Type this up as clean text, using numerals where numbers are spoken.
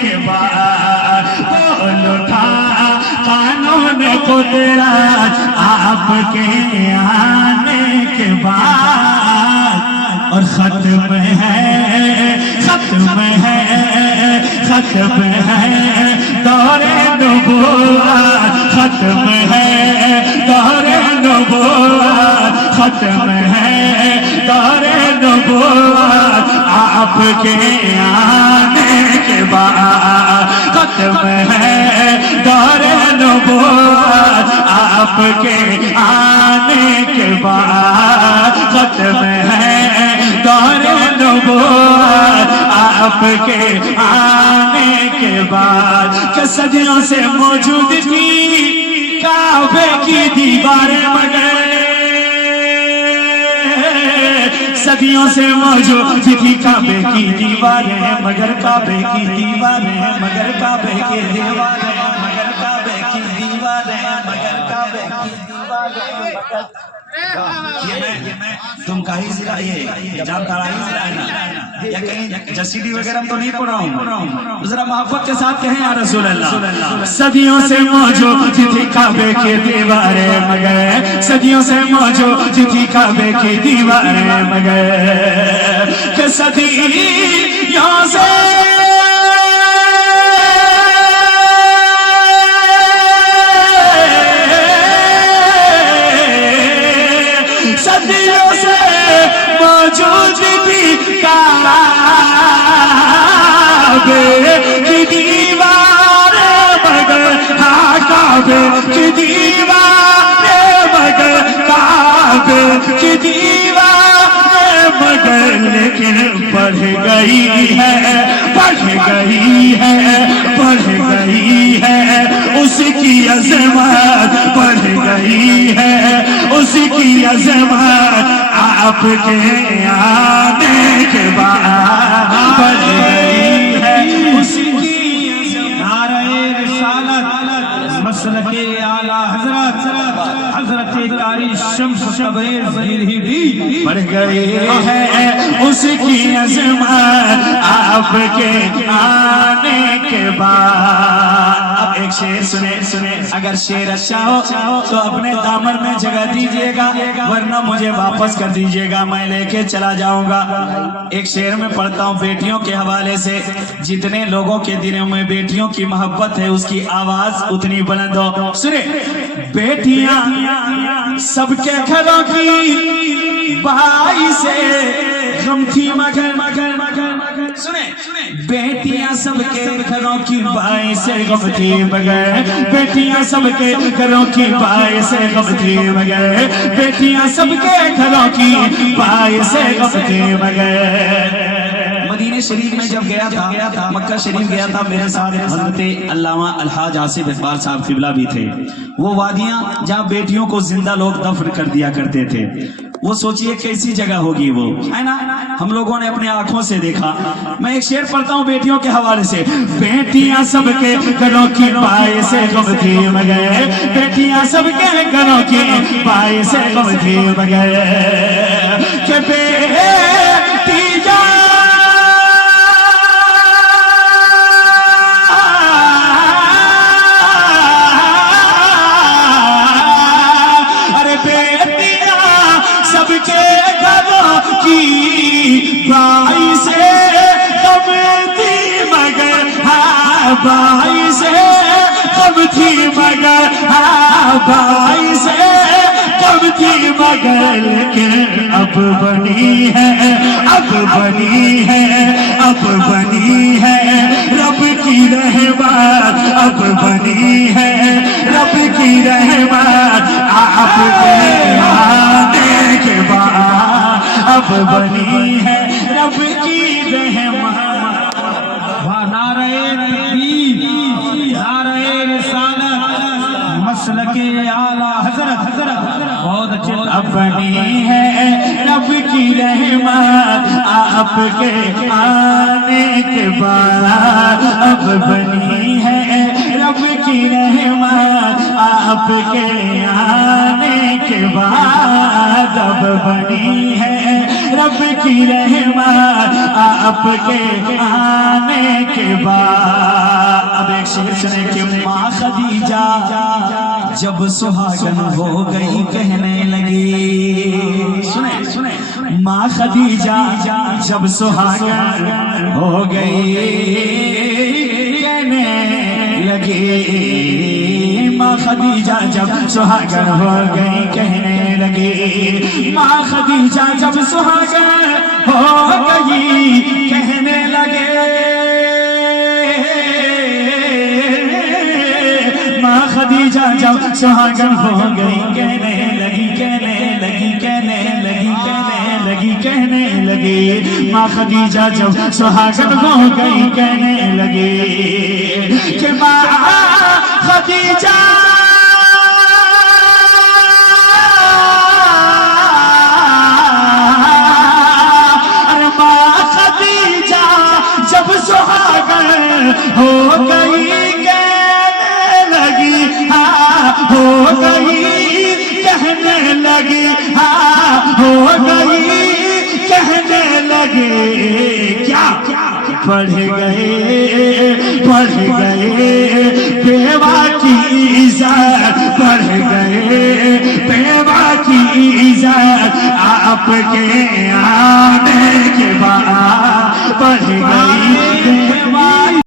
کے بعد بول اٹھا قانون قدرت آپ کے آنے کے بعد اور ختم ہے دور نبوت ختم ہے دور نبوت ختم ہے دور نبوت آپ کے آنے کے بعد ختم ہے دور نبوت آپ کے آنے کے بعد ختم ہے دور نبوت آپ کے آنے کے بعد کہ صدیوں سے موجود تھی کعبے کی دیواریں مگر صدیوں سے موجود تھی کعبے کی دیواریں مگر کعبے کی دیواریں مگر کعبے کی دیواریں مگر کعبے کی دیواریں مگر کعبے کی دیواریں تم کا ہی ضلع یہ جانتا رہا ہی ضلع ہے نا یا کہیں جسیدی وغیرہ تو نہیں پڑھا ہوں ذرا محبت کے ساتھ کہیں یا رسول اللہ صدیوں سے موجود تھی کعبے کی دیواریں مگر صدیوں سے موجود تھی کعبے کی دیواریں مگر کہ صدیوں سے موجود تھی کعبے کی دیواریں مگر کعبے کی دیواریں مگر کعبے کی دیواریں مگر لیکن بڑھ گئی ہے اس کی عظمت بڑھ گئی ہے اس کی عظمت آپ کے آنے کے بعد بڑھ گئی ہے اس کی نعرہ رسالت مسلک اعلیٰ حضرت قاری شمس تبریز بھی بڑھ گئی ہے اس کی عظمت آپ کے آنے کے بعد اب ایک شعر سنے اگر شعر اچھا ہو تو اپنے دامن میں جگہ دیجئے گا ورنہ مجھے واپس کر دیجئے گا میں لے کے چلا جاؤں گا ایک شعر میں پڑھتا ہوں بیٹیوں کے حوالے سے جتنے لوگوں کے دلوں میں بیٹیوں کی محبت ہے اس کی آواز اتنی بلند ہو سنے بیٹیاں سب کے گھروں کی بھائی سے غم تھی مگر سنے بیٹیاں سب کے گھروں کی بھائی سے غم تھی مگر بیٹیاں سب کے گھروں کی بھائی سے غم تھی مگر بیٹیاں سب کے گھروں کی بھائی سے غم تھی مگر مدینہ شریف میں جب گیا تھا مکہ شریف گیا تھا میرے ساتھ حضرت علامہ الحاج آصف اقبال صاحب قبلہ بھی تھے وہ وادیاں جہاں بیٹیوں کو زندہ لوگ دفن کر دیا کرتے تھے وہ سوچئے کیسی جگہ ہوگی وہ ہے نا ہم لوگوں نے اپنے آنکھوں سے دیکھا میں ایک شعر پڑھتا ہوں بیٹیوں کے حوالے سے بیٹیاں سب کے گھروں کی بھائی سے غم تھی مگر بیٹیاں سب کے گھروں کی بھائی سے غم تھی مگر کہ بیٹی بھائی سے غم تھی مگر بھائی سے غم تھی مگر بھائی سے غم تھی مگر لیکن اب بنی ہے رب کی رحمت اب بنی ہے رب کی رحمت آپ کے آنے کے بعد اب بنی ہے رب کی رحمت نعرہ تکبیر نعرہ رسالت مسلک اعلیٰ حضرت بہت اچھے اب بنی ہے رب کی رحمت آپ کے آنے کے بعد اب بنی ہے رب کی رحمت آپ کے آنے کے بعد اب بنی ہے رب کی رحمت آپ کے آنے کے بعد شعر سنے کہ ماں خدیجہ جب سہاگن ہو گئی کہنے لگی، سنیں ماں خدیجہ جب سہاگن ہو گئی کہنے لگی، ماں خدیجہ جب سہاگن ہو گئی کہنے لگی، ماں خدیجہ جب سہاگن ہو گئی کہنے لگے، ماں خدیجہ جب سہاگن ہو گئی کہنے لگی کہنے لگی کہنے لگی کہنے لگی کہنے لگی، ماں خدیجہ جب سہاگن ہو گئی کہنے لگی کہ ماں خدیجہ جب سہاگن ہو گئی کہنے لگی، ہاں ہو گئی کہنے لگی، ہاں ہو گئی کہنے لگے، کیا پڑھ گئے بیوہ کی عزت، پڑھ گئے بیوہ کی عزت، آپ کے آنے کے بعد پڑھ گئی